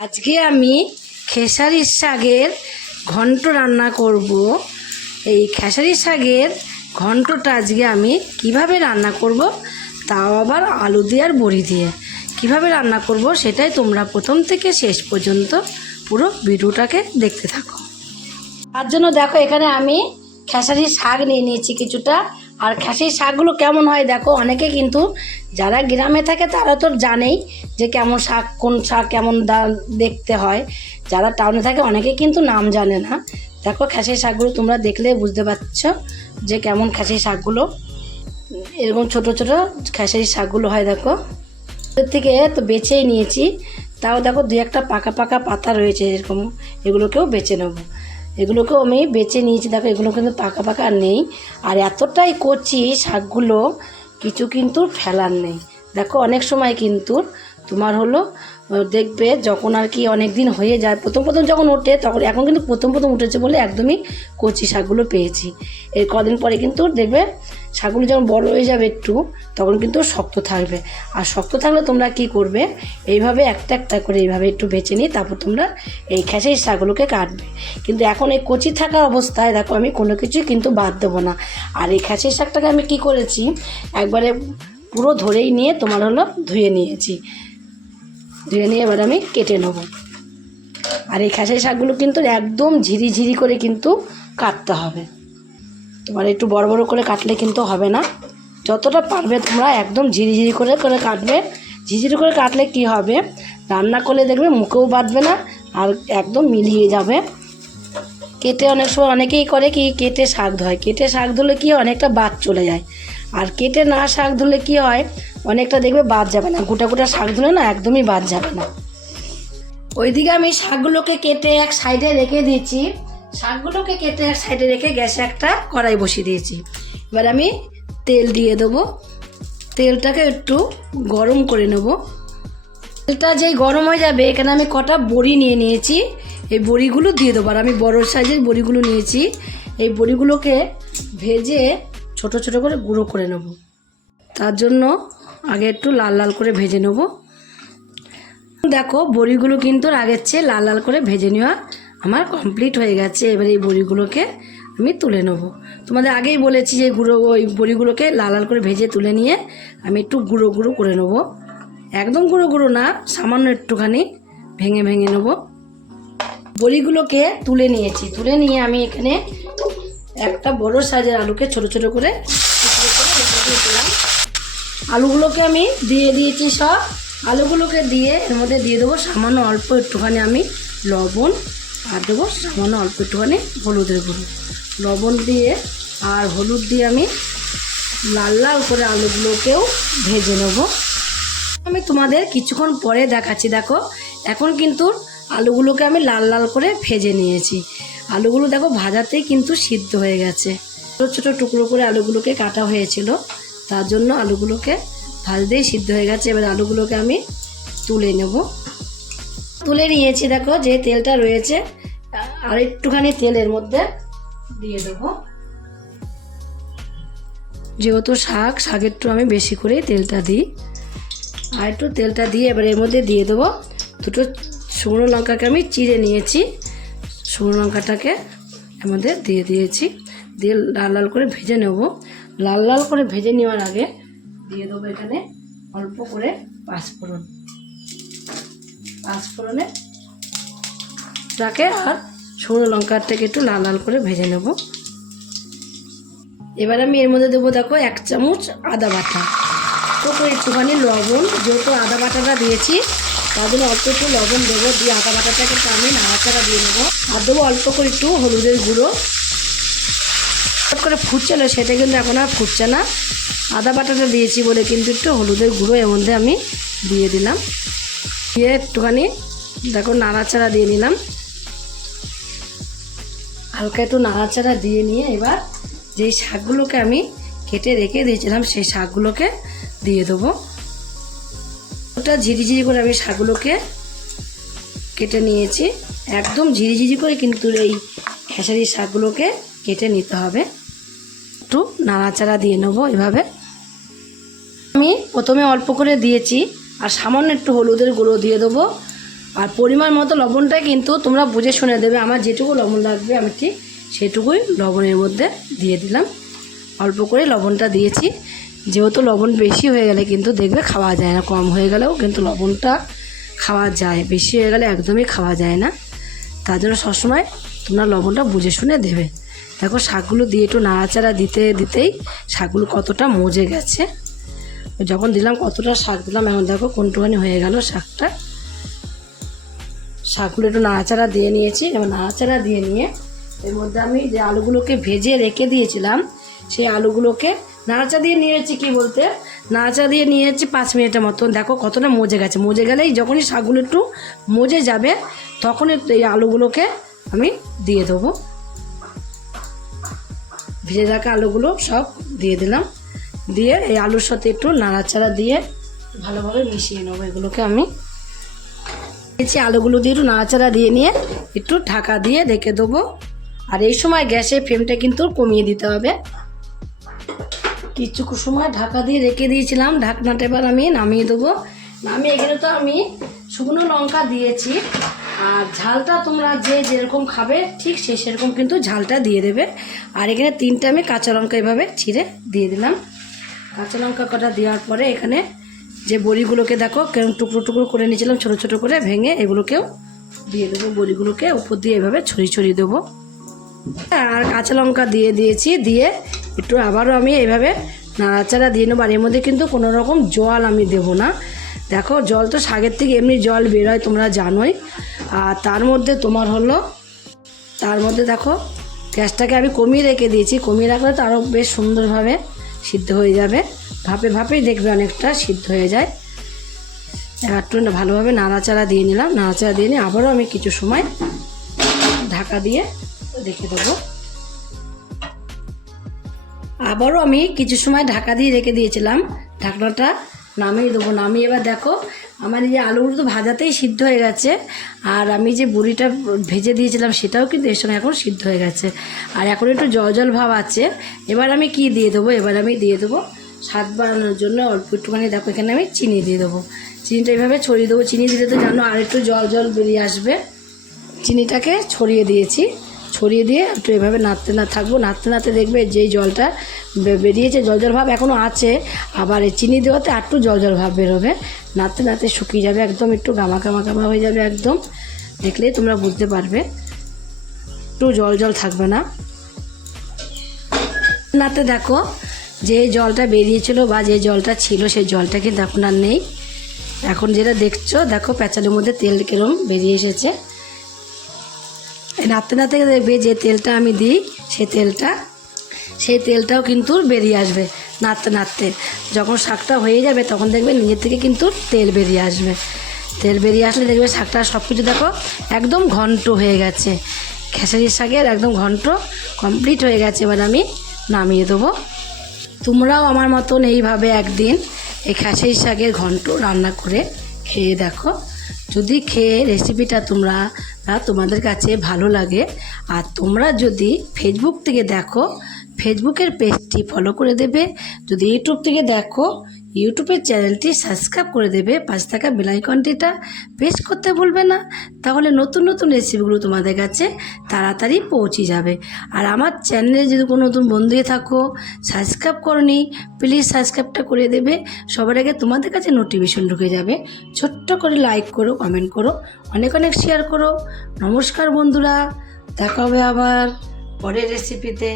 আজকে আমি খেসারির শাকের ঘন্ট রান্না করব। এই খেসারির শাকের ঘন্টটা আজকে আমি কিভাবে রান্না করব, তাও আবার আলু দিয়ে আর বড়ি দিয়ে কিভাবে রান্না করব সেটাই তোমরা প্রথম থেকে শেষ পর্যন্ত পুরো ভিডিওটাকে দেখতে থাকো। তার জন্য দেখো এখানে আমি খেসারির শাক নিয়ে নিয়েছি কিছুটা। আর খেসারির শাকগুলো কেমন হয় দেখো, অনেকে কিন্তু যারা গ্রামে থাকে তারা তো জানেই যে কেমন শাক, কোন শাক কেমন দেখতে হয়। যারা টাউনে থাকে অনেকে কিন্তু নাম জানে না। দেখো খেসারির শাকগুলো তোমরা দেখলে বুঝতে পারছো যে কেমন খেসারির শাকগুলো। এরকম ছোট ছোট খেসারির শাকগুলো হয়। দেখো এর থেকে তো বেছেই নিয়েছি, তাও দেখো দু একটা পাকা পাকা পাতা রয়েছে এরকম, এগুলোকেও বেছে নেবো। এগুলোকেও আমি বেছে নিয়েছি। দেখো এগুলো কিন্তু পাকা পাকা নেই, আর এতটাই কচি শাকগুলো কিছু কিন্তু ফেলার নেই। দেখো অনেক সময় কিন্তু তোমার হলো দেখবে যখন আর কি অনেক দিন হয়ে যায়, প্রথম প্রথম যখন ওঠে তখন, এখন কিন্তু প্রথম প্রথম উঠেছে বলে একদমই কচি শাকগুলো পেয়েছি। এর কদিন পরে কিন্তু দেখবে শাকগুলো যখন বড় হয়ে যাবে একটু, তখন কিন্তু শক্ত থাকবে। আর শক্ত থাকলে তোমরা কি করবে, এইভাবে একটা একটা করে এইভাবে একটু বেছে নিয়ে তারপর তোমরা এই খেসারির শাকগুলোকে কাটবে। কিন্তু এখন এই কচি থাকা অবস্থায় দেখো আমি কোনো কিছুই কিন্তু বাদ দেবো না। আর এই খেসারির শাকটাকে আমি কি করেছি, একবারে পুরো ধরেই নিয়ে তোমার হলো ধুয়ে নিয়েছি। ধুয়ে নিয়ে এবার আমি কেটে নেব। আর এই খেসারি শাকগুলো কিন্তু একদম ঝিরিঝিরি করে কিন্তু কাটতে হবে। তোমার একটু বড় বড় করে কাটলে কিন্তু হবে না, যতটা পারবে তোমরা একদম ঝিরিঝিরি করে করে কাটবে। ঝিরিঝিরি করে কাটলে কি হবে, রান্না করলে দেখবে মুখেও বাঁধবে না, আর একদম মিলিয়ে যাবে। কেটে অনেক সময় অনেকেই করে কি, কেটে শাক ধোয়। কেটে শাক ধুলে কি হয়, অনেকটা বাদ চলে যায়। আর কেটে না শাক ধুলে কি হয়, অনেকটা দেখবে বাদ যাবে না। গোটা গোটা শাক ধুলে না একদমই বাদ যাবে না। ওইদিকে আমি শাকগুলোকে কেটে এক সাইডে রেখে দিয়েছি। শাকগুলোকে কেটে এক সাইডে রেখে গ্যাসে একটা কড়াই বসিয়ে দিয়েছি। এবার আমি তেল দিয়ে দেবো। তেলটাকে একটু গরম করে নেব। তেলটা যেই গরম হয়ে যাবে, এখানে আমি কটা বড়ি নিয়ে নিয়েছি, এই বড়িগুলো দিয়ে দেবো। আর আমি বড় সাইজের বড়িগুলো নিয়েছি। এই বড়িগুলোকে ভেজে ছোট ছোট করে গুঁড়ো করে নেব। তার জন্য আগে একটু লাল লাল করে ভেজে নেব। দেখো বড়িগুলো কিন্তু আগের চেয়ে লাল লাল করে ভেজে নেওয়া আমার কমপ্লিট হয়ে গেছে। এবার এই বড়িগুলোকে আমি তুলে নেব। তোমাদের আগেই বলেছি যে ওই বড়িগুলোকে লাল লাল করে ভেজে তুলে নিয়ে আমি একটু গুঁড়ো গুঁড়ো করে নেব। একদম গুঁড়ো গুঁড়ো না, সামান্য একটুখানি ভেঙে ভেঙে নেব। বড়িগুলোকে তুলে নিয়েছি। তুলে নিয়ে আমি এখানে একটা বড় সাইজের আলুকে ছোট ছোট করে দিলাম। আলুগুলোকে আমি দিয়ে দিয়েছি সব। আলুগুলোকে দিয়ে এর মধ্যে দিয়ে দেবো সামান্য অল্প একটুখানি আমি লবণ, আর দেবো সামান্য অল্প একটুখানি হলুদের গুঁড়ো। লবণ দিয়ে আর হলুদ দিয়ে আমি লাল লাল করে আলুগুলোকেও ভেজে নেব। আমি তোমাদের কিছুক্ষণ পরে দেখাচ্ছি। দেখো এখন কিন্তু আলুগুলোকে আমি লাল লাল করে ভেজে নিয়েছি। আলুগুলো দেখো ভাজাতেই কিন্তু সিদ্ধ হয়ে গেছে। ছোটো ছোটো টুকরো করে আলুগুলোকে কাটা হয়েছিল, তার জন্য আলুগুলোকে ভাজতেই সিদ্ধ হয়ে গেছে। এবার আলুগুলোকে আমি তুলে নেব। তুলে নিয়েছি। দেখো যে তেলটা রয়েছে, আর একটুখানি তেলের মধ্যে দিয়ে দেবো। যেহেতু শাকের একটু আমি বেশি করে তেলটা দিই। আর একটু তেলটা দিয়ে এবার এর মধ্যে দিয়ে দেবো দুটো শুকনো লঙ্কাকে আমি চিড়ে নিয়েছি। শুকনো লঙ্কাটাকে এর মধ্যে দিয়ে দিয়েছি। দিয়ে লাল লাল করে ভেজে নেব। লাল লাল করে ভেজে নেওয়ার আগে দিয়ে দেবো এখানে অল্প করে পাঁচফোড়ন। পাঁচফোড়নে টাকে আর শুকনো লঙ্কাটাকে একটু লাল লাল করে ভেজে নেব। এবার আমি এর মধ্যে দেবো দেখো 1 চামচ আদা বাটা, তো একটুখানি লবণ। যেহেতু আদা বাটাটা দিয়েছি তার জন্য অল্প একটু লবণ দেবো। দিয়ে আদা বাটাটাকে আমি নাড়াচাড়া দিয়ে নেবো। আর দেবো অল্প করে একটু হলুদের গুঁড়ো। করে ফুটছিল, সেটা কিন্তু এখন আর ফুটছে না। আদা বাটাটা দিয়েছি বলে কিন্তু একটু হলুদের গুঁড়ো এর মধ্যে আমি দিয়ে দিলাম। দিয়ে একটুখানি দেখো নাড়াচাড়া দিয়ে নিলাম। হালকা একটু নাড়াচাড়া দিয়ে নিয়ে এবার যেই শাকগুলোকে আমি কেটে রেখে দিয়েছিলাম সেই শাকগুলোকে দিয়ে দেবো। ওটা ঝিরিঝিরি করে আমি শাকগুলোকে কেটে নিয়েছি। একদম ঝিরিঝিরি করে কিন্তু এই খেসারির শাকগুলোকে কেটে নিতে হবে। একটু নাড়াচাড়া দিয়ে নেবো এভাবে। আমি প্রথমে অল্প করে দিয়েছি, আর সামান্য একটু হলুদের গুঁড়ো দিয়ে দেবো। আর পরিমাণ মতো লবণটা কিন্তু তোমরা বুঝে শুনে দেবে। আমার যেটুকু লবণ লাগবে আমি ঠিক সেটুকুই লবণের মধ্যে দিয়ে দিলাম। অল্প করে লবণটা দিয়েছি, যেহেতু লবণ বেশি হয়ে গেলে কিন্তু দেখবে খাওয়া যায় না, কম হয়ে গেলেও কিন্তু লবণটা খাওয়া যায়, বেশি হয়ে গেলে একদমই খাওয়া যায় না। তার জন্য সবসময় তোমরা লবণটা বুঝে শুনে দেবে। দেখো শাকগুলো দিয়ে একটু নাড়াচাড়া দিতেই শাকগুলো কতটা মজে গেছে। যখন দিলাম কতটা শাক দিলাম, এখন দেখো কোনটুখানি হয়ে গেল শাকগুলো একটু নাড়াচাড়া দিয়ে নিয়েছি। এবার নাড়াচাড়া দিয়ে নিয়ে এর মধ্যে আমি যে আলুগুলোকে ভেজে রেখে দিয়েছিলাম সেই আলুগুলোকে নাড়াচাড়া দিয়ে নিয়েছি, নাড়াচাড়া দিয়ে নিয়েছি 5 মিনিটের মতো। দেখো কতটা মজে গেছে। মজে গেলেই যখনই শাকগুলো একটু মজে যাবে তখনই এই আলুগুলোকে আমি দিয়ে দেবো। ভেজে রাখা আলুগুলো সব দিয়ে দিলাম, দিয়ে এই আলুর সাথে একটু নাড়াচাড়া দিয়ে ভালোভাবে মিশিয়ে নেবো। এগুলোকে আমি আলুগুলো দিয়ে একটু নাড়াচাড়া দিয়ে নিয়ে একটু ঢাকা দিয়ে রেখে দেবো। আর এই সময় গ্যাসের ফ্লেমটা কিন্তু কমিয়ে দিতে হবে। কিছু সময় ঢাকা দিয়ে রেখে দিয়েছিলাম, ঢাকনাটা এবার আমি নামিয়ে দেবো। এখানে তো আমি শুকনো লঙ্কা দিয়েছি, আর ঝালটা তোমরা যেরকম খাবে ঠিক সেরকম কিন্তু ঝালটা দিয়ে দেবে। আর এখানে 3টে আমি কাঁচা লঙ্কা এভাবে ছিঁড়ে দিয়ে দিলাম। কাঁচা লঙ্কা কটা দেওয়ার পরে এখানে যে বড়িগুলোকে দেখো কেমন টুকরো টুকরো করে নিয়েছিলাম, ছোটো ছোটো করে ভেঙে এগুলোকেও দিয়ে দেবো। বড়িগুলোকে উপর দিয়ে এভাবে ছড়িয়ে দেবো। আর কাঁচা লঙ্কা দিয়ে দিয়েছি, দিয়ে একটু আবারও আমি এইভাবে নাড়াচাড়া দিয়ে নেবো। আর এর মধ্যে কিন্তু কোনো রকম জল আমি দেবো না। দেখো জল তো শাকের থেকে এমনি জল বেরোয় তোমরা জানোই। আর তার মধ্যে দেখো গ্যাসটাকে আমি কমিয়ে রেখে দিয়েছি। কমিয়ে রাখলে তো আরও বেশ সুন্দরভাবে সিদ্ধ হয়ে যাবে। ভাপেই দেখবে অনেকটা সিদ্ধ হয়ে যায়। একটু ভালোভাবে নাড়াচাড়া দিয়ে নিলাম। নাড়াচাড়া দিয়ে নিয়ে আবারও আমি কিছু সময় ঢাকা দিয়ে রেখে দেবো। আবারও আমি কিছু সময় ঢাকা দিয়ে রেখে দিয়েছিলাম। ঢাকনাটা নামিয়ে দেবো। নামিয়ে এবার দেখো আমার এই যে আলুগুলো তো ভাজাতেই সিদ্ধ হয়ে গেছে, আর আমি যে বড়িটা ভেজে দিয়েছিলাম সেটাও কিন্তু এর সঙ্গে এখন সিদ্ধ হয়ে গেছে। আর এখন একটু জল ভাব আছে। এবার আমি কি দিয়ে দেবো, এবার আমি দিয়ে দেবো স্বাদ বাড়ানোর জন্য অল্প একটুখানি, দেখো এখানে আমি চিনি দিয়ে দেবো। চিনিটা এইভাবে ছড়িয়ে দেবো। চিনি দিলে তো জানো আর একটু জল বেরিয়ে আসবে। চিনিটাকে ছড়িয়ে দিয়েছি। ছড়িয়ে দিয়ে একটু এভাবে নাড়তে দেখবে যেই জলটা বেরিয়েছে, জল ভাব এখনও আছে, আবার এই চিনি দেওয়াতে আর একটু জল ভাব বেরোবে। নাড়তে শুকিয়ে যাবে, একদম একটু গামা হয়ে যাবে। একদম দেখলেই তোমরা বুঝতে পারবে, একটু জল থাকবে না। নাড়তে দেখো যে জলটা বেরিয়েছিল বা যে জলটা ছিল সেই জলটা কিন্তু এখন আর নেই। এখন যেটা দেখছো দেখো প্যাচালের মধ্যে তেল কিরম বেরিয়ে এসেছে। নাড়তে দেখবে যে তেলটা আমি দিই সেই তেলটাও কিন্তু বেরিয়ে আসবে। নাড়তে যখন শাকটা হয়ে যাবে তখন দেখবে নিজের থেকে কিন্তু তেল বেরিয়ে আসবে। তেল বেরিয়ে আসলে দেখবে শাকটা সব কিছু দেখো একদম ঘন্ট হয়ে গেছে। খেসারির শাকের একদম ঘন্ট কমপ্লিট হয়ে গেছে। এবার আমি নামিয়ে দেবো। তোমরাও আমার মতন এইভাবে একদিন এই খেসারির শাকের ঘন্ট রান্না করে খেয়ে দেখো। যদি খেয়ে রেসিপিটা তোমাদের কাছে ভালো লাগে, আর তোমরা যদি ফেসবুক থেকে দেখো ফেসবুকের পেজটি ফলো করে দেবে। যদি ইউটিউব থেকে দেখো ইউটিউবের চ্যানেলটি সাবস্ক্রাইব করে দেবে। পাশে থাকা বেল আইকনটিটা প্রেস করতে ভুলবে না, তাহলে নতুন রেসিপিগুলো তোমাদের কাছে তাড়াতাড়ি পৌঁছে যাবে। আর আমার চ্যানেলে যদি কোনো নতুন বন্ধু থাকো সাবস্ক্রাইব করোনি, প্লিজ সাবস্ক্রাইবটা করে দেবে। সবার আগে তোমাদের কাছে নোটিফিকেশন ঢুকে যাবে। ছোট্ট করে লাইক করো, কমেন্ট করো, অনেক শেয়ার করো। নমস্কার বন্ধুরা, দেখা হবে আবার পরের রেসিপিতে।